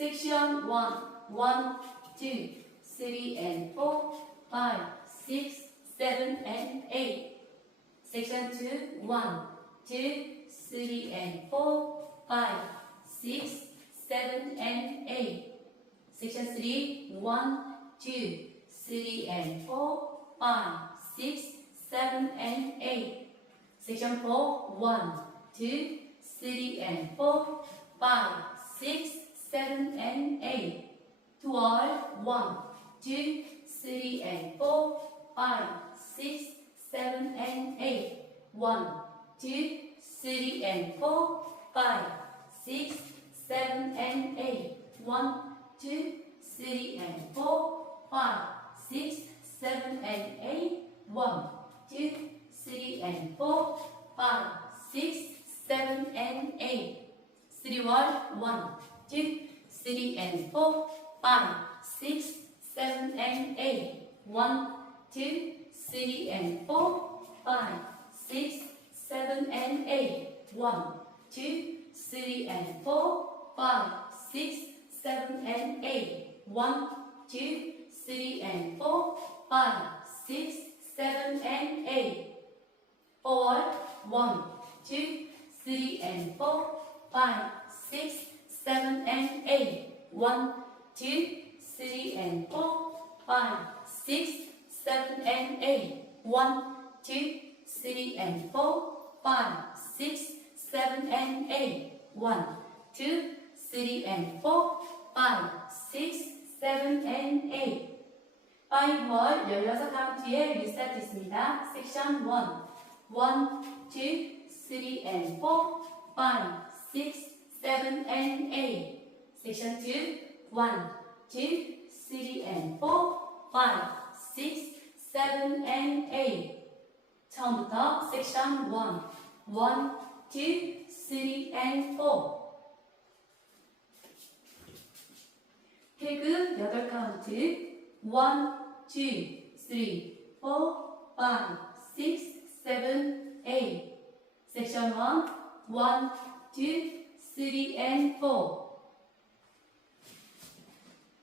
Section 1, 1, 2, 3 and 4, 5, 6, 7 and 8. Section 2, 1, 2, 3 and 4, 5, 6, 7 and 8. Section 3, 1, 2, 3 and 4, 5, 6, 7 and 8. Section 4, 1, 2, 3 and 4, 5, 6, 7 and 8. To all, 1, 2, 3 and 4, 5, 6, 7 and 8. 1, 2, 3 and 4, 5, 6, 7 and 8. 1, 2, 3 and 4, 5, 6, 7 and 8. 1, 2, 3 and 4, 5, 6, 7 and 8. 3 wall, 1, 2, 3 and 4, 5, 6, 7 and 8. 1, 2, 3 and 4, 5, 6, 7 and 8. 1, 2, 3 and 4, 5, 6, 7 and 8. 1, 2, 3 and 4, 5, 6, 7 and 8. Forward, 1, 2, 3 and 4, 5, 6, 7 and 8. 1, 2, 3 and 4, 5, 6, 7 and 8. 1, 2, 3 and 4, 5, 6, 7 and 8. 1, 2, 3 and 4, 5, 6, 7 and 8. 5월 16카운트에 리스타트했습니다. 섹션 1. 1, 2, 3 and 4, 5, 6, 7 and 8. Section 2. 1, 2, 3 and 4, 5, 6, 7 and 8. 처음부터 섹션 1. 1, 2, 3 and 4. 태그 8카운트. 1, 2, 3, 4, 5, 6, 7, 8. Section 1, 1, 2, 3 and 4.